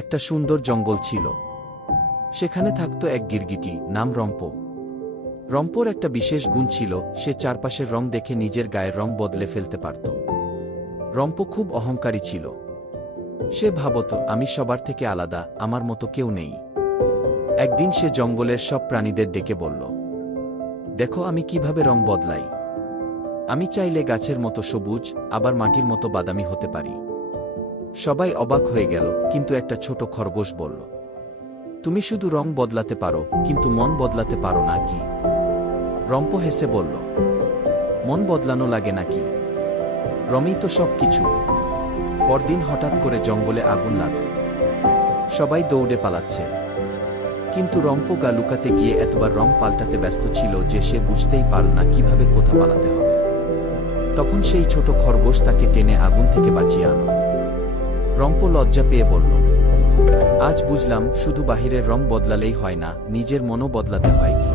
একটা সুন্দর জঙ্গল ছিল। সেখানে থাকত এক গিরগিটি, নাম রম্প। রম্পর একটা বিশেষ গুণ ছিল, সে চারপাশের রং দেখে নিজের গায়ের রং বদলে ফেলতে পারত। রম্প খুব অহংকারী ছিল। সে ভাবত, আমি সবার থেকে আলাদা, আমার মতো কেউ নেই। একদিন সে জঙ্গলের সব প্রাণীদের ডেকে বলল, দেখো আমি কিভাবে রং বদলাই। আমি চাইলে গাছের মতো সবুজ, আবার মাটির মতো বাদামি হতে পারি। সবাই অবাক হয়ে গেল, কিন্তু একটা ছোট খরগোশ বলল, তুমি শুধু রং বদলাতে পারো, কিন্তু মন বদলাতে পারো না কি? রম্প হেসে বলল, মন বদলানো লাগে নাকি? রঙই তো সব কিছু। পরদিন হঠাৎ করে জঙ্গলে আগুন লাগল। সবাই দৌড়ে পালাচ্ছে, কিন্তু রম্প গা লুকাতে গিয়ে এতবার রং পাল্টাতে ব্যস্ত ছিল যে সে বুঝতেই পারল না কিভাবে কোথা পালাতে হবে। তখন সেই ছোট খরগোশ তাকে টেনে আগুন থেকে বাঁচিয়ে আনল। রম্প লজ্জা পেয়ে বলল, আজ বুঝলাম শুধু বাহিরের রং বদলালেই হয় না, নিজের মনও বদলাতে হয় কি।